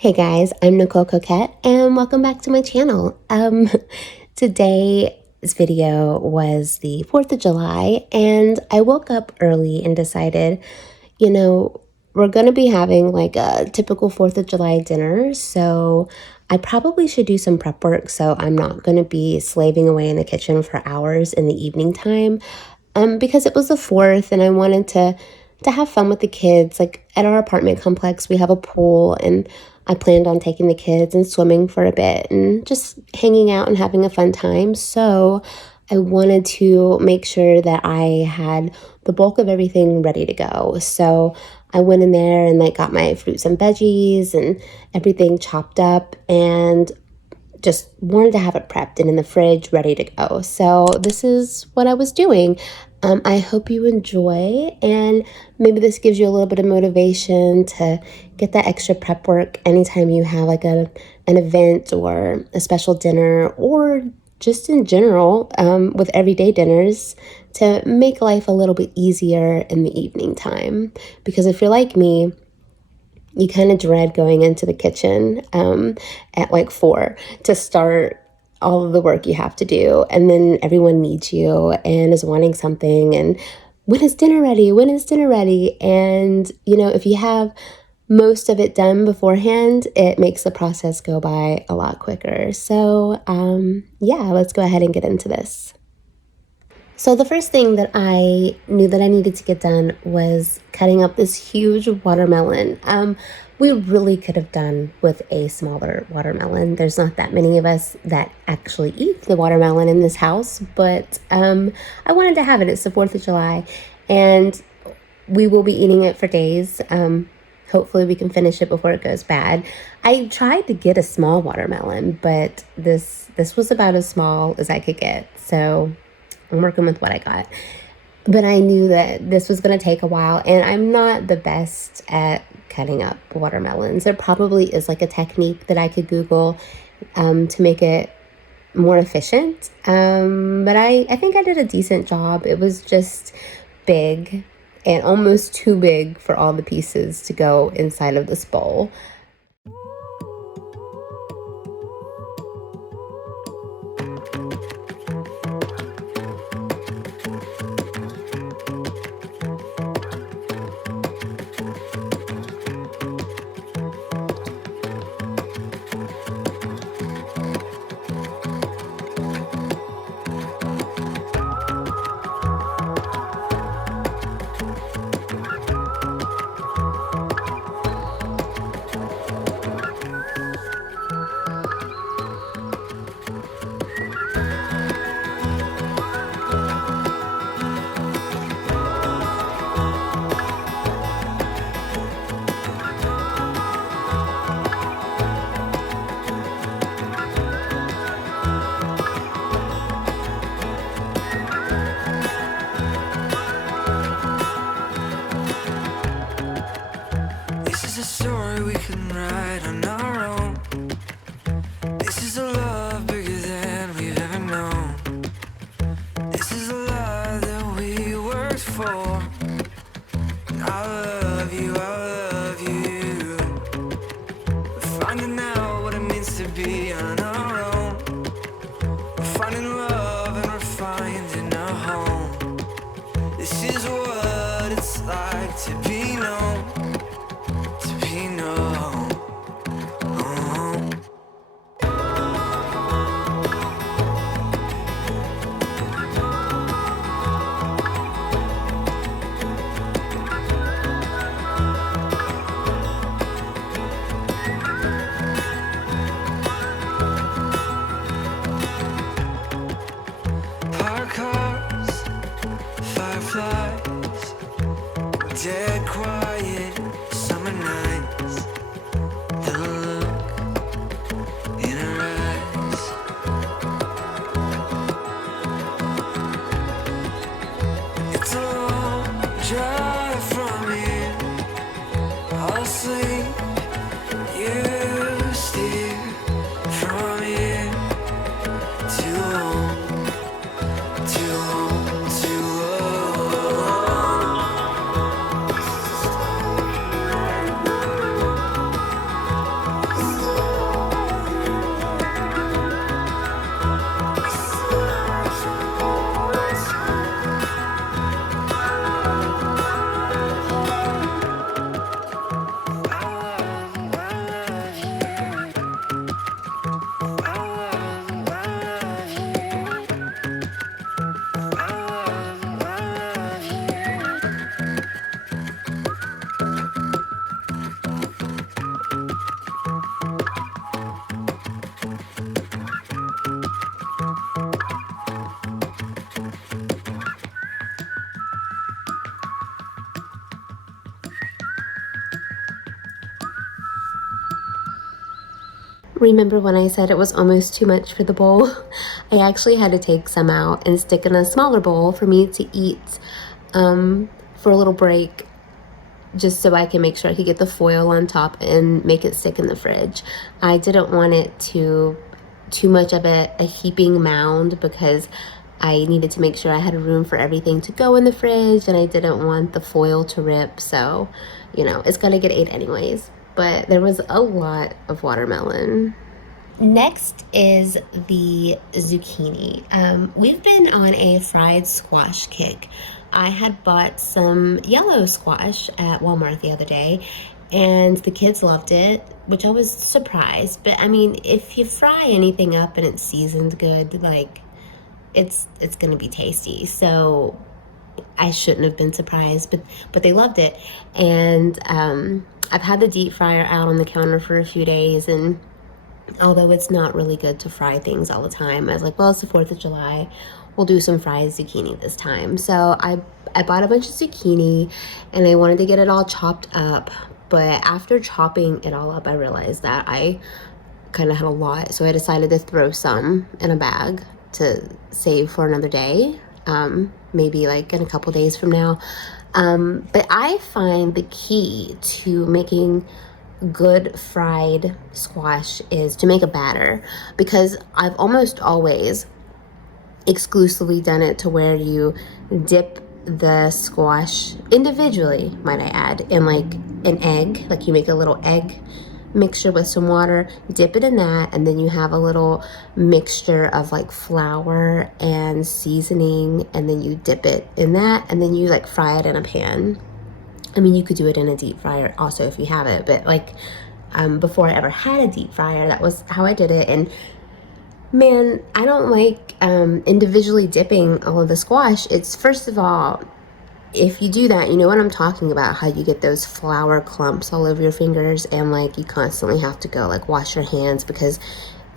Hey guys, I'm Nicole Coquette and welcome back to my channel. Today's video was the 4th of July and I woke up early and decided, we're going to be having like a typical 4th of July dinner, so I probably should do some prep work so I'm not going to be slaving away in the kitchen for hours in the evening time because it was the 4th and I wanted to have fun with the kids. Like at our apartment complex, we have a pool and I planned on taking the kids and swimming for a bit and just hanging out and having a fun time. So I wanted to make sure that I had the bulk of everything ready to go. So I went in there and like got my fruits and veggies and everything chopped up and just wanted to have it prepped and in the fridge ready to go. So this is what I was doing. I hope you enjoy, and maybe this gives you a little bit of motivation to get that extra prep work anytime you have like an event or a special dinner, or just in general with everyday dinners, to make life a little bit easier in the evening time. Because if you're like me, you kind of dread going into the kitchen at like 4 to start all of the work you have to do. And then everyone needs you and is wanting something. And when is dinner ready? When is dinner ready? And, if you have most of it done beforehand, it makes the process go by a lot quicker. So, yeah, let's go ahead and get into this. So the first thing that I knew that I needed to get done was cutting up this huge watermelon. We really could have done with a smaller watermelon. There's not that many of us that actually eat the watermelon in this house, but I wanted to have it. It's the 4th of July, and we will be eating it for days. Hopefully we can finish it before it goes bad. I tried to get a small watermelon, but this was about as small as I could get, so I'm working with what I got. But I knew that this was going to take a while, and I'm not the best at cutting up watermelons. There probably is like a technique that I could Google to make it more efficient. But I think I did a decent job. It was just big and almost too big for all the pieces to go inside of this bowl. A story we can write on our own. This is a love bigger than we've ever known. This is a love that we worked for. I love you, I love you. We're finding out what it means to be on our own. We're finding love and we're finding a home. This is what it's like to be known. Park cars, fireflies, dead Remember when I said it was almost too much for the bowl? I actually had to take some out and stick in a smaller bowl for me to eat for a little break, just so I can make sure I could get the foil on top and make it stick in the fridge. I didn't want it too much of a heaping mound, because I needed to make sure I had room for everything to go in the fridge, and I didn't want the foil to rip. So, you know, it's gonna get ate anyways. But there was a lot of watermelon. Next is the zucchini. We've been on a fried squash kick. I had bought some yellow squash at Walmart the other day, and the kids loved it, which I was surprised. But I mean, if you fry anything up and it's seasoned good, like, it's gonna be tasty. So I shouldn't have been surprised, but they loved it. And I've had the deep fryer out on the counter for a few days, and although it's not really good to fry things all the time, I was like, well, it's the 4th of July. We'll do some fried zucchini this time. So I bought a bunch of zucchini, and I wanted to get it all chopped up. But after chopping it all up, I realized that I kind of had a lot. So I decided to throw some in a bag to save for another day, maybe like in a couple days from now. But I find the key to making good fried squash is to make a batter, because I've almost always exclusively done it to where you dip the squash individually, might I add, in like an egg. Like, you make a little egg mixture with some water, dip it in that, and then you have a little mixture of like flour and seasoning, and then you dip it in that, and then you like fry it in a pan. I mean, you could do it in a deep fryer also if you have it, but like before I ever had a deep fryer, that was how I did it. And man, I don't like individually dipping all of the squash. It's, first of all, if you do that, you know what I'm talking about, how you get those flour clumps all over your fingers, and like you constantly have to go like wash your hands because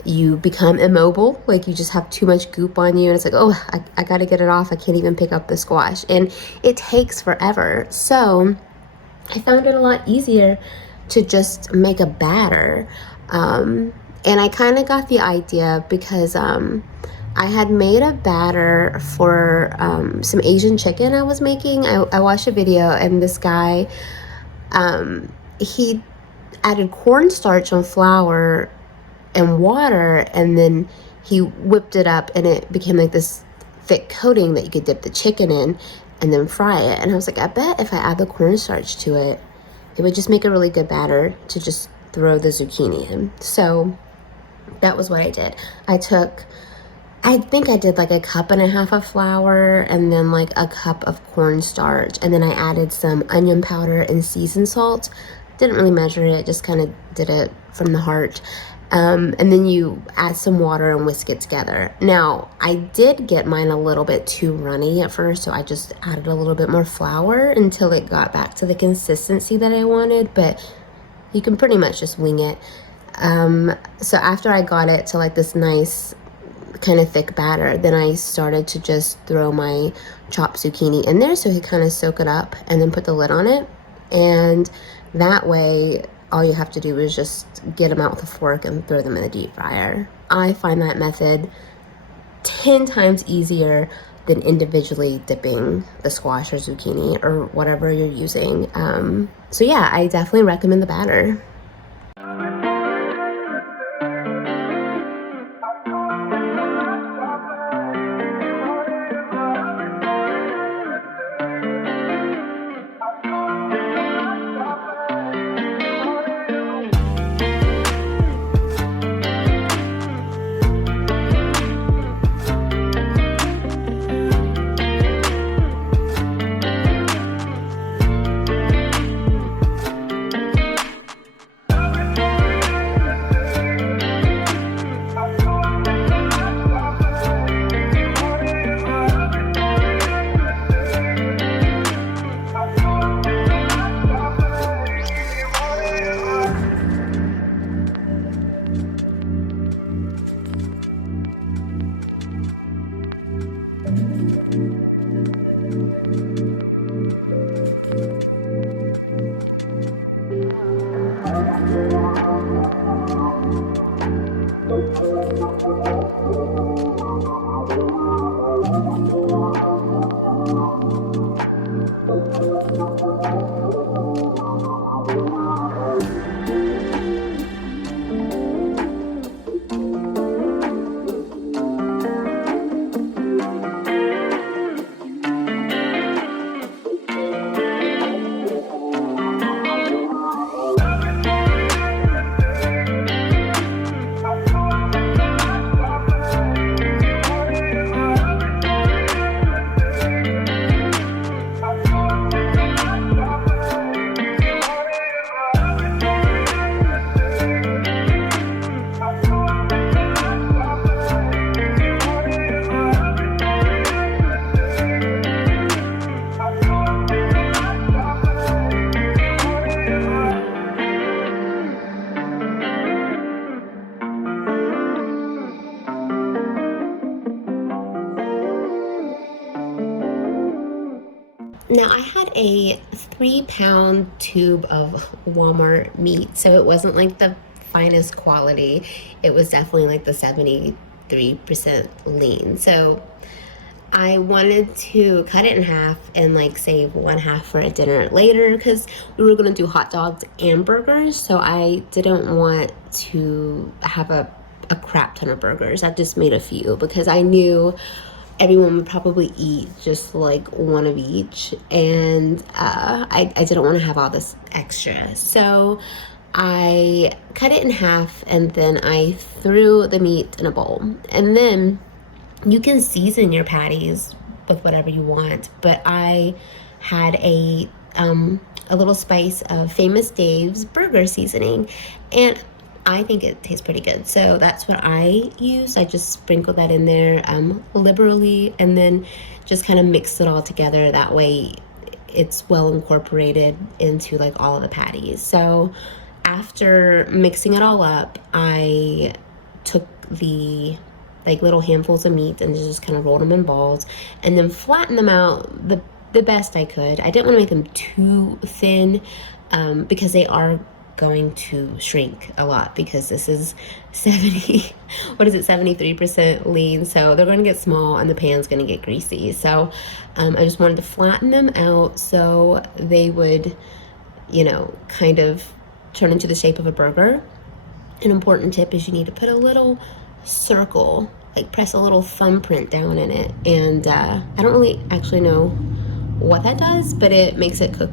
you become immobile, like you just have too much goop on you, and it's like, oh, I gotta get it off. I can't even pick up the squash, and it takes forever. So I found it a lot easier to just make a batter. And I kind of got the idea because I had made a batter for some Asian chicken I was making. I watched a video, and this guy, he added cornstarch and flour and water, and then he whipped it up, and it became like this thick coating that you could dip the chicken in and then fry it. And I was like, I bet if I add the cornstarch to it, it would just make a really good batter to just throw the zucchini in. So that was what I did. I think I did like 1.5 cups of flour, and then like 1 cup of cornstarch, and then I added some onion powder and seasoned salt. Didn't really measure it, just kind of did it from the heart. And then you add some water and whisk it together. Now, I did get mine a little bit too runny at first, so I just added a little bit more flour until it got back to the consistency that I wanted, but you can pretty much just wing it. So after I got it to like this nice kind of thick batter, then I started to just throw my chopped zucchini in there so he kind of soak it up, and then put the lid on it. And that way, all you have to do is just get them out with a fork and throw them in the deep fryer. I find that method 10 times easier than individually dipping the squash or zucchini or whatever you're using. So yeah, I definitely recommend the batter. Now, I had a 3 pound tube of Walmart meat, so it wasn't like the finest quality. It was definitely like the 73% lean. So I wanted to cut it in half and like save one half for a dinner later because we were gonna do hot dogs and burgers. So I didn't want to have a crap ton of burgers. I just made a few because I knew everyone would probably eat just like one of each, and I didn't want to have all this extra. So I cut it in half and then I threw the meat in a bowl. And then you can season your patties with whatever you want, but I had a little spice of Famous Dave's burger seasoning, and I think it tastes pretty good. So that's what I use. I just sprinkled that in there liberally, and then just kind of mixed it all together. That way it's well incorporated into like all of the patties. So after mixing it all up, I took the like little handfuls of meat and just kind of rolled them in balls and then flattened them out the best I could. I didn't want to make them too thin because they are going to shrink a lot because this is 73% lean, so they're going to get small and the pan's going to get greasy. So I just wanted to flatten them out so they would, kind of turn into the shape of a burger. An important tip is you need to put a little circle, like press a little thumbprint down in it, and I don't really actually know what that does, but it makes it cook.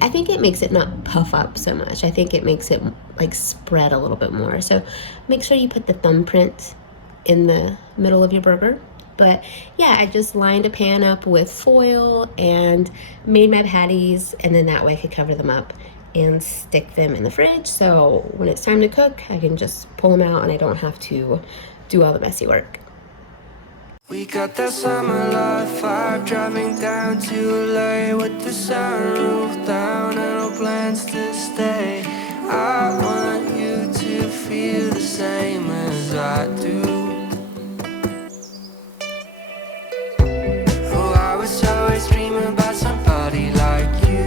I think it makes it not puff up so much. I think it makes it like spread a little bit more. So make sure you put the thumbprint in the middle of your burger. But yeah, I just lined a pan up with foil and made my patties, and then that way I could cover them up and stick them in the fridge. So when it's time to cook, I can just pull them out and I don't have to do all the messy work. We got that summer love vibe, driving down to LA with the sunroof down and no plans to stay. I want you to feel the same as I do. Oh, I was always dreaming about somebody like you,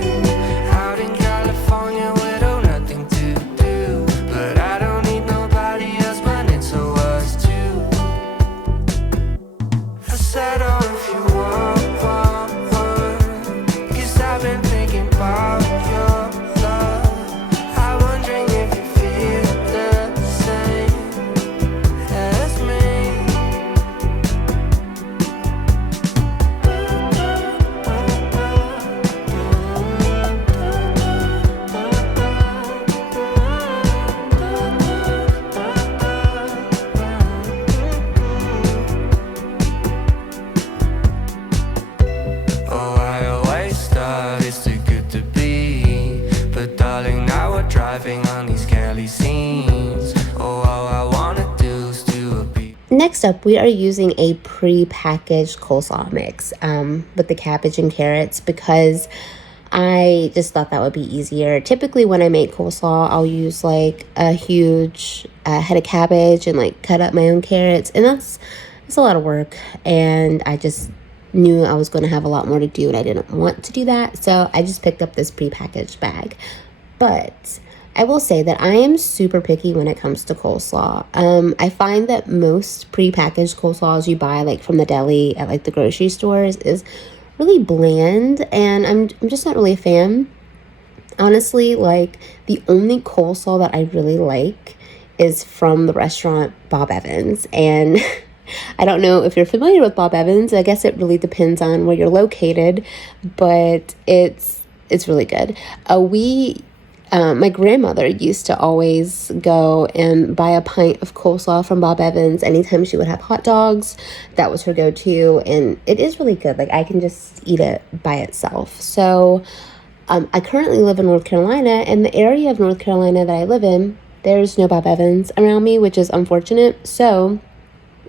out in California with oh nothing to do. But I don't need nobody else, man, it's so us two. I said, oh, if you want one, 'cause I've been thinking about your love. I'm wondering if you feel the same as me. Oh, I always thought it's too good to be, but darling, now we're driving on these Cali scenes. Oh, all I wanna do is do a beat. Next up, we are using a pre-packaged coleslaw mix with the cabbage and carrots because I just thought that would be easier. Typically when I make coleslaw, I'll use like a huge head of cabbage and like cut up my own carrots, and that's a lot of work, and I just knew I was going to have a lot more to do and I didn't want to do that, so I just picked up this pre-packaged bag. But I will say that I am super picky when it comes to coleslaw. I find that most pre-packaged coleslaws you buy like from the deli at like the grocery stores is really bland, and I'm just not really a fan. Honestly, like the only coleslaw that I really like is from the restaurant Bob Evans, and I don't know if you're familiar with Bob Evans. I guess it really depends on where you're located, but it's really good. My grandmother used to always go and buy a pint of coleslaw from Bob Evans anytime she would have hot dogs. That was her go-to, and it is really good. Like I can just eat it by itself. So I currently live in North Carolina, and the area of North Carolina that I live in, there's no Bob Evans around me, which is unfortunate. So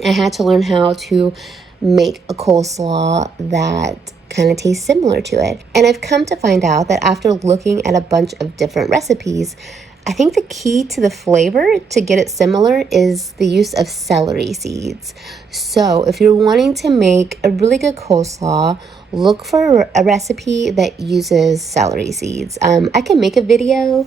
I had to learn how to make a coleslaw that kind of tastes similar to it. And I've come to find out that after looking at a bunch of different recipes, I think the key to the flavor to get it similar is the use of celery seeds. So if you're wanting to make a really good coleslaw, look for a recipe that uses celery seeds. I can make a video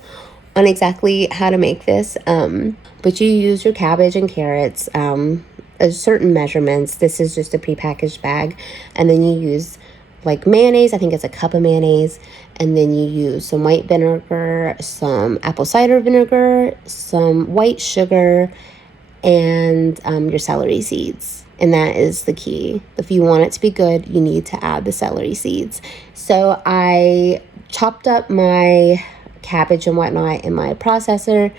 on exactly how to make this, but you use your cabbage and carrots, certain measurements. This is just a prepackaged bag, and then you use like mayonnaise. I think it's a cup of mayonnaise, and then you use some white vinegar, some apple cider vinegar, some white sugar, and your celery seeds. And that is the key. If you want it to be good, you need to add the celery seeds. So I chopped up my cabbage and whatnot in my processor,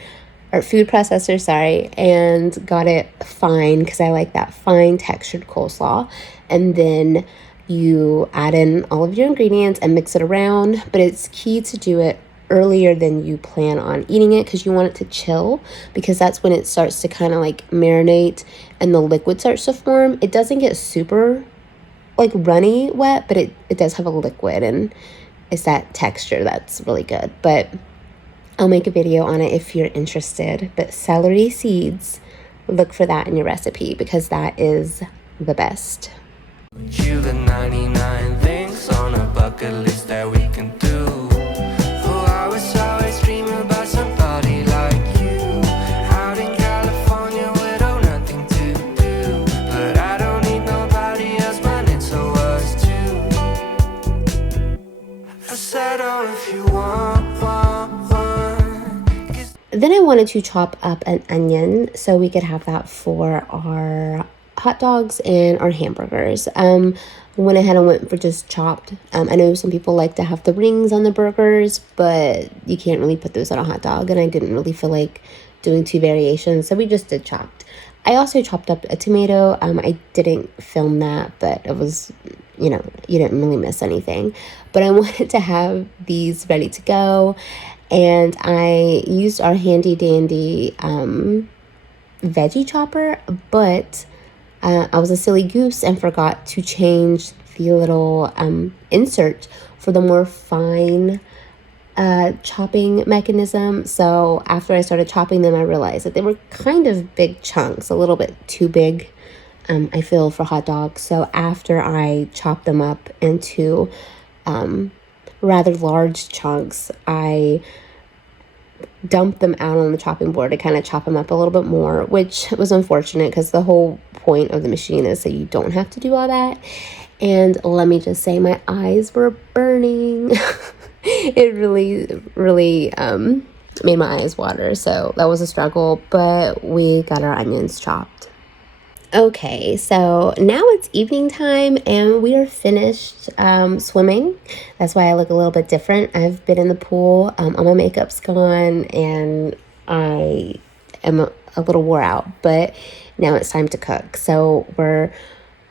or food processor, sorry, and got it fine because I like that fine textured coleslaw. And then you add in all of your ingredients and mix it around, but it's key to do it earlier than you plan on eating it because you want it to chill, because that's when it starts to kind of like marinate and the liquid starts to form. It doesn't get super like runny wet, but it does have a liquid, and it's that texture that's really good. But I'll make a video on it if you're interested. But celery seeds, look for that in your recipe because that is the best. You the 99 things on a bucket list that we can do. Oh, I was always dreaming about somebody like you, out in California with oh nothing to do. But I don't need nobody else, man, it's so us two. I said, oh, if you want. Then I wanted to chop up an onion so we could have that for our hot dogs and our hamburgers. Went ahead and went for just chopped. I know some people like to have the rings on the burgers, but you can't really put those on a hot dog, and I didn't really feel like doing two variations, so we just did chopped. I also chopped up a tomato. I didn't film that, but it was, you didn't really miss anything. But I wanted to have these ready to go, and I used our handy dandy veggie chopper, but I was a silly goose and forgot to change the little insert for the more fine chopping mechanism. So after I started chopping them, I realized that they were kind of big chunks, a little bit too big, I feel, for hot dogs. So after I chopped them up into rather large chunks, I dumped them out on the chopping board to kind of chop them up a little bit more, which was unfortunate because the whole point of the machine is that you don't have to do all that. And let me just say, my eyes were burning. It really made my eyes water, so that was a struggle, but we got our onions chopped. Okay, so now it's evening time and we are finished swimming. That's why I look a little bit different. I've been in the pool, all my makeup's gone, and I am a little wore out, but now it's time to cook. So we're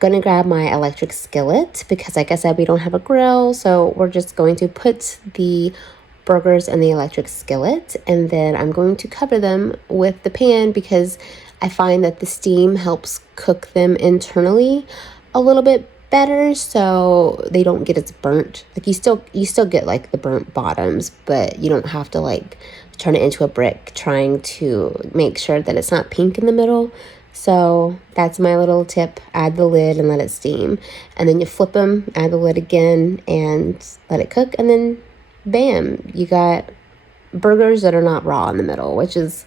gonna grab my electric skillet because, like I said, we don't have a grill, so we're just going to put the burgers in the electric skillet, and then I'm going to cover them with the pan because I find that the steam helps cook them internally a little bit better, so they don't get as burnt. Like you still get like the burnt bottoms, but you don't have to like turn it into a brick trying to make sure that it's not pink in the middle. So that's my little tip. Add the lid and let it steam, and then you flip them, add the lid again, and let it cook, and then bam, you got burgers that are not raw in the middle, which is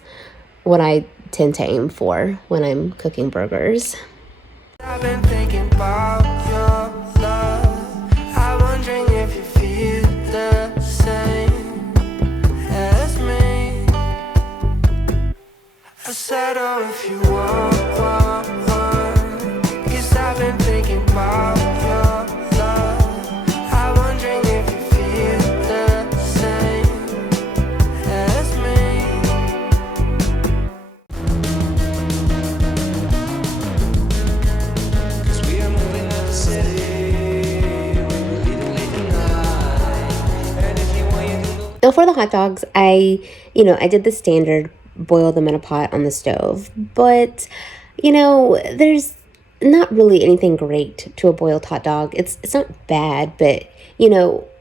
what I tend to aim for when I'm cooking burgers. I've been thinking about your love. I'm wondering if you feel the same as me. I said, oh, if you want, 'cause I've been thinking about your love. I'm wondering if you feel the same as me. Now for the hot dogs, I did the standard, boil them in a pot on the stove. But, there's not really anything great to a boiled hot dog. It's not bad, but,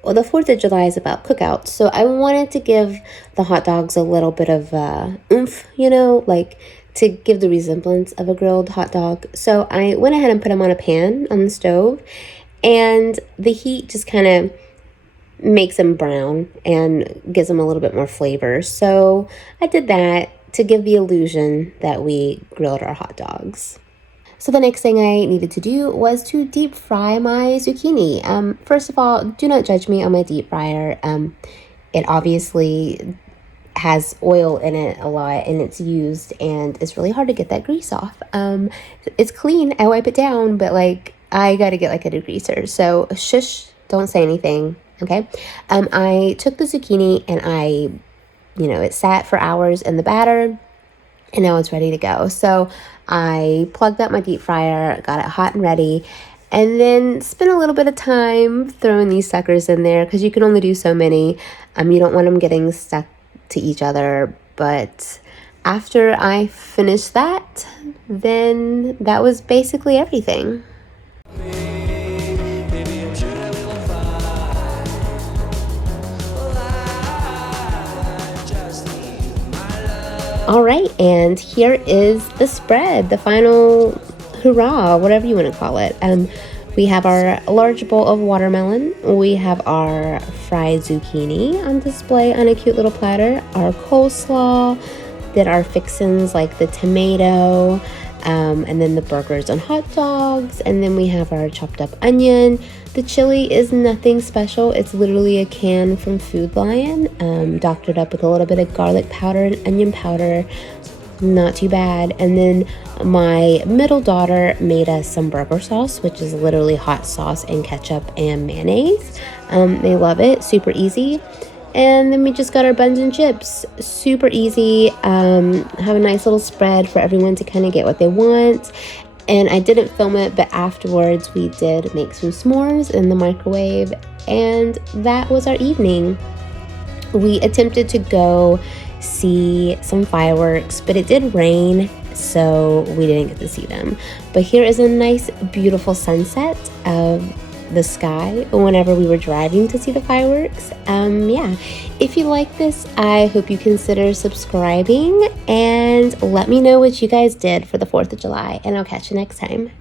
well, the 4th of July is about cookouts, so I wanted to give the hot dogs a little bit of oomph, like to give the resemblance of a grilled hot dog. So I went ahead and put them on a pan on the stove, and the heat just kind of makes them brown and gives them a little bit more flavor. So I did that to give the illusion that we grilled our hot dogs. So the next thing I needed to do was to deep fry my zucchini. First of all, do not judge me on my deep fryer. It obviously has oil in it a lot, and it's used, and it's really hard to get that grease off. It's clean. I wipe it down, but like I got to get like a degreaser. So shush, don't say anything. Okay. I took the zucchini and it sat for hours in the batter, and now it's ready to go. So I plugged up my deep fryer, got it hot and ready, and then spent a little bit of time throwing these suckers in there because you can only do so many. You don't want them getting stuck to each other. But after I finished that, then that was basically everything. All right, and here is the spread, the final hurrah, whatever you want to call it. We have our large bowl of watermelon. We have our fried zucchini on display on a cute little platter. Our coleslaw, then our fixins like the tomato, and then the burgers and hot dogs. And then we have our chopped up onion. The chili is nothing special. It's literally a can from Food Lion, doctored up with a little bit of garlic powder and onion powder. Not too bad. And then my middle daughter made us some burger sauce, which is literally hot sauce and ketchup and mayonnaise. They love it. Super easy. And then we just got our buns and chips. Super easy. Have a nice little spread for everyone to kind of get what they want. And I didn't film it, but afterwards we did make some s'mores in the microwave, and that was our evening. We attempted to go see some fireworks, but it did rain, so we didn't get to see them. But here is a nice, beautiful sunset of the sky whenever we were driving to see the fireworks. If you like this, I hope you consider subscribing and let me know what you guys did for the 4th of July, and I'll catch you next time.